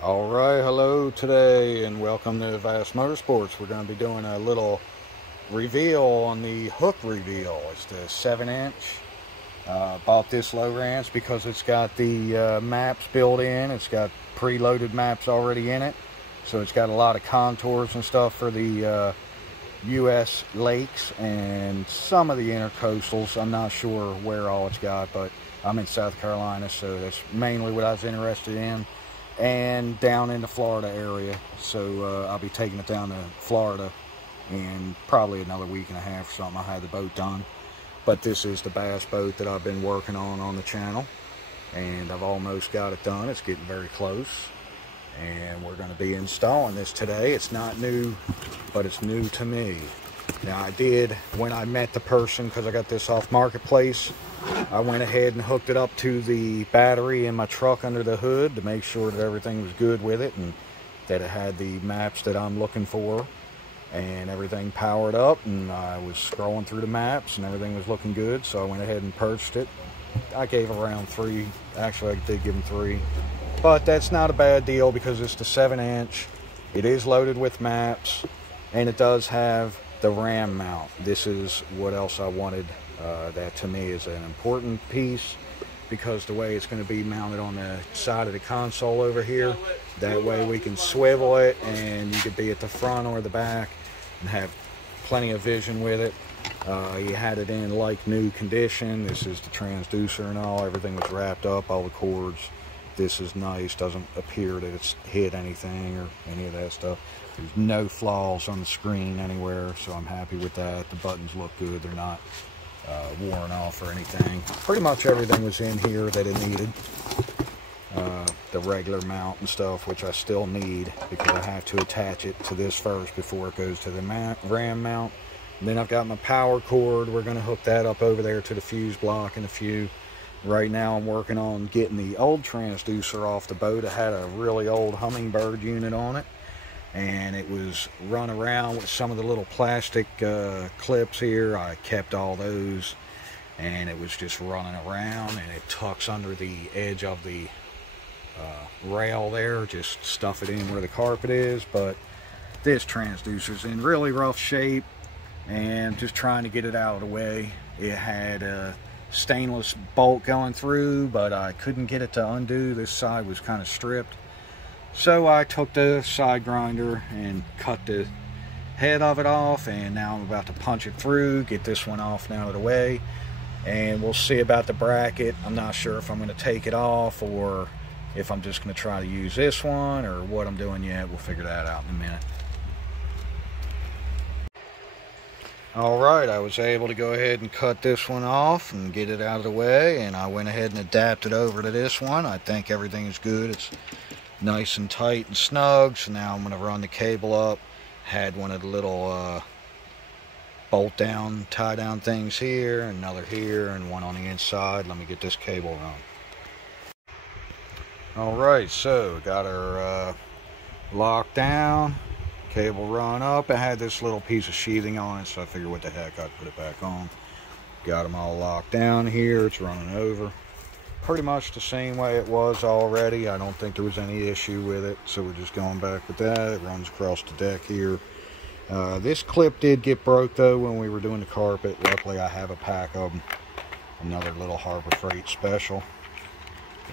All right, hello today and welcome to Vast Motorsports. We're going to be doing a little reveal on the hook reveal. It's the 7-inch. Bought this Lowrance because it's got the maps built in. It's got preloaded maps already in it. So it's got a lot of contours and stuff for the U.S. lakes and some of the intercoastals. I'm not sure where all it's got, but I'm in South Carolina, so that's mainly what I was interested in. And down in the Florida area, so I'll be taking it down to Florida in probably another week and a half or something. I had the boat done, but this is the bass boat that I've been working on the channel, and I've almost got it done. It's getting very close, and we're going to be installing this today. It's not new, but it's new to me. Now, I did, when I met the person, because I got this off Marketplace, I went ahead and hooked it up to the battery in my truck under the hood to make sure that everything was good with it and that it had the maps that I'm looking for, and everything powered up, and I was scrolling through the maps and everything was looking good, so I went ahead and purchased it. I gave around 3. Actually, I did give them 3, but that's not a bad deal because it's the 7-inch. It is loaded with maps, and it does have the ram mount. This is what else I wanted. That to me is an important piece, because the way it's going to be mounted on the side of the console over here, that way we can swivel it and you could be at the front or the back and have plenty of vision with it. You had it in like new condition. This is the transducer and all. Everything was wrapped up, all the cords. This is nice. Doesn't appear that it's hit anything or any of that stuff. There's no flaws on the screen anywhere, so I'm happy with that. The buttons look good. They're not worn off or anything. Pretty much everything was in here that it needed. The regular mount and stuff, which I still need because I have to attach it to this first before it goes to the ram mount. And then I've got my power cord. We're going to hook that up over there to the fuse block in a few. Right now I'm working on getting the old transducer off the boat. I had a really old Hummingbird unit on it, and it was run around with some of the little plastic clips here. I kept all those, and it was just running around, and it tucks under the edge of the rail there. Just stuff it in where the carpet is. But this transducer's in really rough shape, and just trying to get it out of the way. It had a stainless bolt going through, but I couldn't get it to undo. This side was kind of stripped. So I took the side grinder and cut the head of it off, and now I'm about to punch it through, get this one off and out of the way, and we'll see about the bracket. I'm not sure if I'm going to take it off or if I'm just going to try to use this one or what I'm doing yet. We'll figure that out in a minute. Alright, I was able to go ahead and cut this one off and get it out of the way, and I went ahead and adapted over to this one. I think everything is good. It's nice and tight and snug. So now I'm going to run the cable up. Had one of the little bolt down, tie down things here, another here, and one on the inside. Let me get this cable run. Alright, so got her locked down, cable run up. It had this little piece of sheathing on it, so I figured what the heck, I'd put it back on. Got them all locked down here. It's running over pretty much the same way it was already. I don't think there was any issue with it, so we're just going back with that. It runs across the deck here. This clip did get broke though when we were doing the carpet. Luckily I have a pack of them. Another little Harbor Freight special.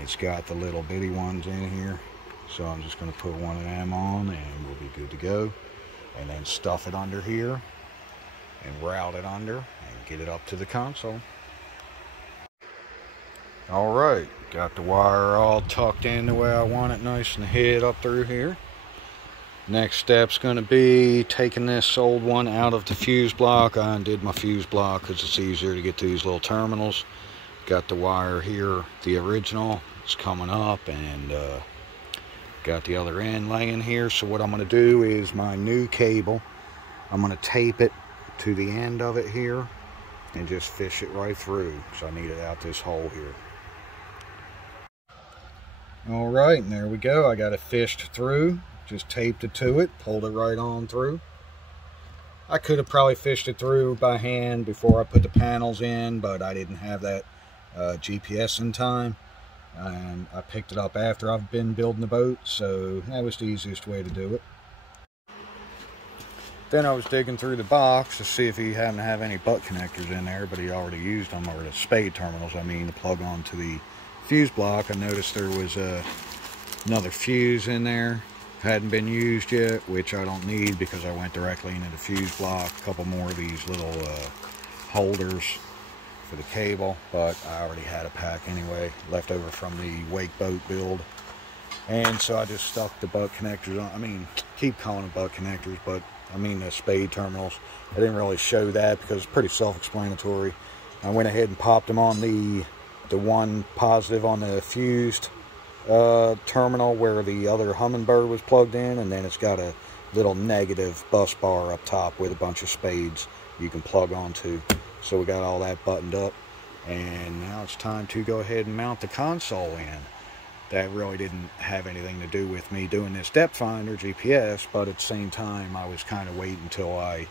It's got the little bitty ones in here, so I'm just going to put one of them on and we'll be good to go. And then stuff it under here and route it under and get it up to the console. Alright, got the wire all tucked in the way I want it, nice and hid up through here. Next step's going to be taking this old one out of the fuse block. I undid my fuse block because it's easier to get to these little terminals. Got the wire here, the original, it's coming up, and got the other end laying here. So what I'm going to do is my new cable, I'm going to tape it to the end of it here and just fish it right through. So I need it out this hole here. Alright, and there we go. I got it fished through. Just taped it to it, pulled it right on through. I could have probably fished it through by hand before I put the panels in, but I didn't have that GPS in time. and I picked it up after I've been building the boat, so that was the easiest way to do it. Then I was digging through the box to see if he happened to have any butt connectors in there, but he already used them, or the spade terminals, I mean, to plug onto the fuse block. I noticed there was another fuse in there, hadn't been used yet, which I don't need because I went directly into the fuse block. A couple more of these little holders for the cable, but I already had a pack anyway, left over from the wake boat build. And so I just stuck the butt connectors on. I mean, keep calling them butt connectors, but I mean the spade terminals. I didn't really show that because it's pretty self-explanatory. I went ahead and popped them on the one positive on the fused terminal where the other Hummingbird was plugged in, and then it's got a little negative bus bar up top with a bunch of spades you can plug onto. So we got all that buttoned up, and now it's time to go ahead and mount the console in. That really didn't have anything to do with me doing this depth finder GPS, but at the same time I was kind of waiting until I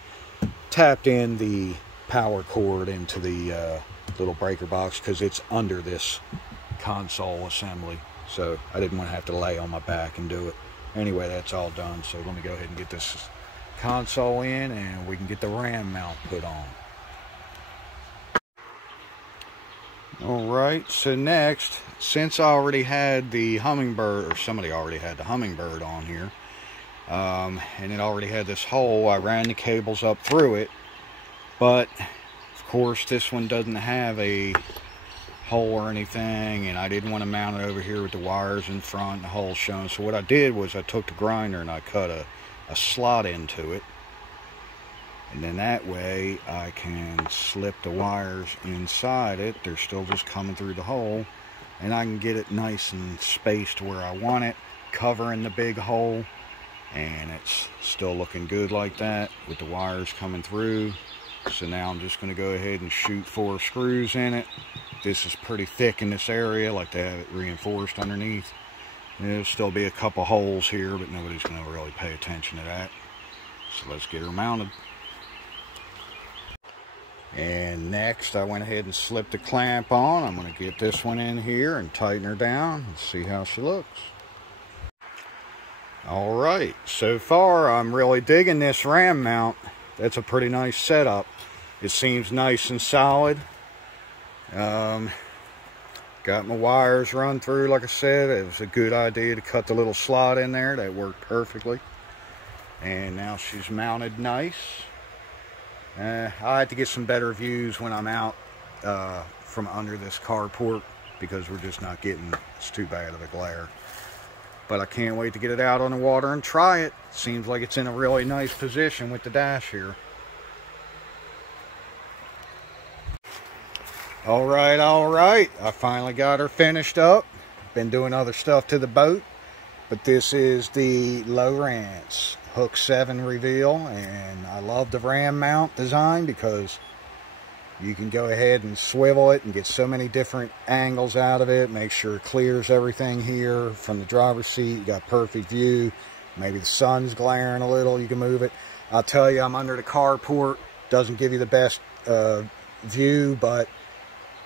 tapped in the power cord into the little breaker box, because it's under this console assembly, so I didn't want to have to lay on my back and do it. Anyway, that's all done, so let me go ahead and get this console in and we can get the ram mount put on. Alright, so next, since I already had the Hummingbird, or somebody already had the Hummingbird on here, and it already had this hole, I ran the cables up through it, but of course this one doesn't have a hole or anything, and I didn't want to mount it over here with the wires in front and the hole shown. So what I did was I took the grinder and I cut a slot into it, and then that way I can slip the wires inside it. They're still just coming through the hole, and I can get it nice and spaced where I want it, covering the big hole, and it's still looking good like that with the wires coming through. So now I'm just going to go ahead and shoot 4 screws in it. This is pretty thick in this area, like they have it reinforced underneath. There'll still be a couple holes here, but nobody's going to really pay attention to that. So let's get her mounted. And next I went ahead and slipped the clamp on. I'm going to get this one in here and tighten her down and see how she looks. Alright, so far I'm really digging this ram mount. That's a pretty nice setup. It seems nice and solid. Got my wires run through, like I said. It was a good idea to cut the little slot in there. That worked perfectly. And now she's mounted nice. I had to get some better views when I'm out from under this carport, because we're just not getting, it's too bad of a glare. But I can't wait to get it out on the water and try it. Seems like it's in a really nice position with the dash here. Alright, I finally got her finished up. Been doing other stuff to the boat, but this is the Lowrance Hook 7 reveal, and I love the ram mount design because you can go ahead and swivel it and get so many different angles out of it. Make sure it clears everything here from the driver's seat. You got perfect view. Maybe the sun's glaring a little, you can move it. I'll tell you, I'm under the carport. Doesn't give you the best view, but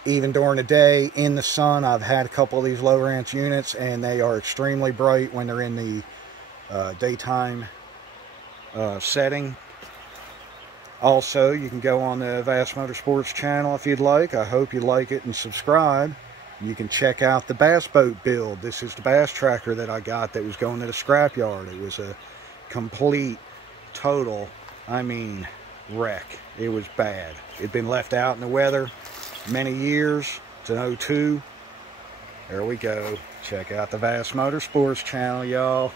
even during the day in the sun, I've had a couple of these Lowrance units, and they are extremely bright when they're in the daytime setting. Also, you can go on the Vast Motorsports channel if you'd like. I hope you like it and subscribe. You can check out the bass boat build. This is the bass tracker that I got that was going to the scrapyard. It was a complete, total, I mean, wreck. It was bad. It'd been left out in the weather many years. It's an 02. There we go. Check out the Vast Motorsports channel, y'all.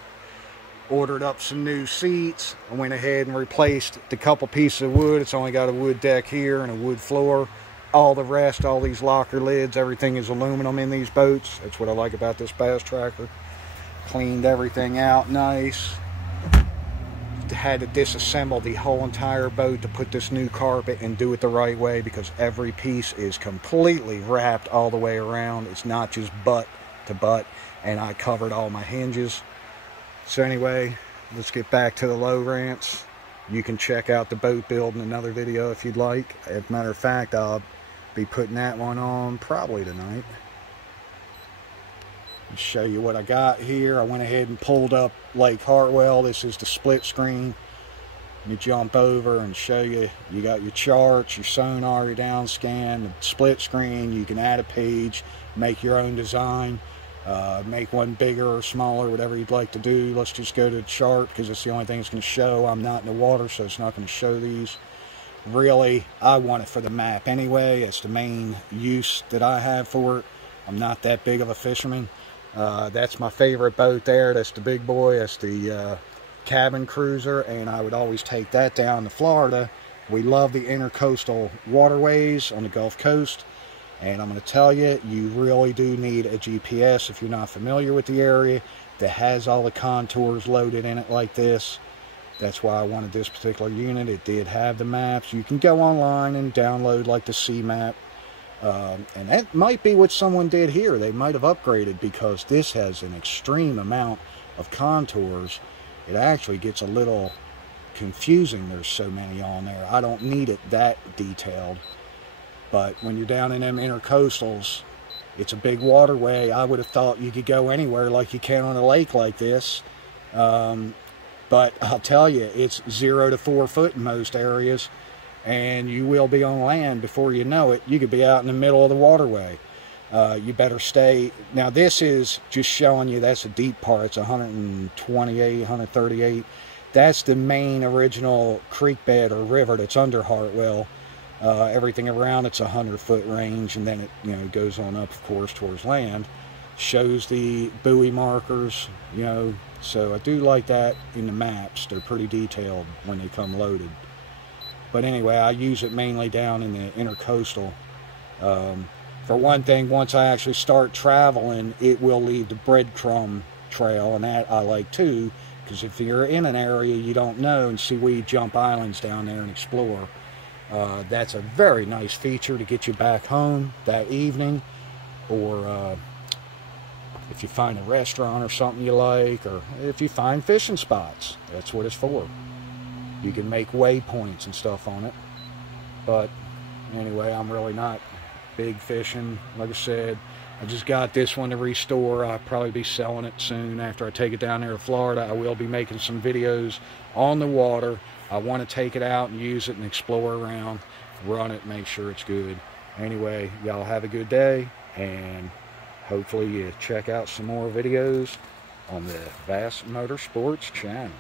Ordered up some new seats. I went ahead and replaced the couple pieces of wood. It's only got a wood deck here and a wood floor. All the rest, all these locker lids, everything is aluminum in these boats. That's what I like about this bass tracker. Cleaned everything out nice. Had to disassemble the whole entire boat to put this new carpet and do it the right way, because every piece is completely wrapped all the way around. It's not just butt to butt, and I covered all my hinges. So anyway, let's get back to the Lowrance. You can check out the boat build in another video if you'd like. As a matter of fact, I'll be putting that one on probably tonight. Show you what I got here. I went ahead and pulled up Lake Hartwell. This is the split screen. You jump over and show you. You got your charts, your sonar, your down scan, the split screen. You can add a page, make your own design, make one bigger or smaller, whatever you'd like to do. Let's just go to the chart because it's the only thing it's going to show. I'm not in the water, so it's not going to show these. Really, I want it for the map anyway. It's the main use that I have for it. I'm not that big of a fisherman. That's my favorite boat there. That's the big boy. That's the cabin cruiser, and I would always take that down to Florida. We love the intercoastal waterways on the Gulf Coast, and I'm going to tell you, you really do need a GPS if you're not familiar with the area that has all the contours loaded in it like this. That's why I wanted this particular unit. It did have the maps. You can go online and download like the sea map. And that might be what someone did here. They might have upgraded because this has an extreme amount of contours. It actually gets a little confusing. There's so many on there. I don't need it that detailed. But when you're down in them intercoastals, it's a big waterway. I would have thought you could go anywhere like you can on a lake like this. But I'll tell you, it's 0 to 4 foot in most areas. And you will be on land before you know it. You could be out in the middle of the waterway. You better stay. Now this is just showing you that's a deep part. It's 128, 138. That's the main original creek bed or river that's under Hartwell. Everything around it's 100-foot range, and then it goes on up, of course, towards land. Shows the buoy markers, So I do like that in the maps. They're pretty detailed when they come loaded. But anyway, I use it mainly down in the intercoastal. For one thing, once I actually start traveling, it will leave the breadcrumb trail, and that I like too, because if you're in an area you don't know and see where you jump islands down there and explore, that's a very nice feature to get you back home that evening, or if you find a restaurant or something you like, or if you find fishing spots, that's what it's for. You can make waypoints and stuff on it. But anyway, I'm really not big fishing. Like I said, I just got this one to restore. I'll probably be selling it soon after I take it down there to Florida. I will be making some videos on the water. I want to take it out and use it and explore around, run it, make sure it's good. Anyway, y'all have a good day, and hopefully you check out some more videos on the Vass Motorsports channel.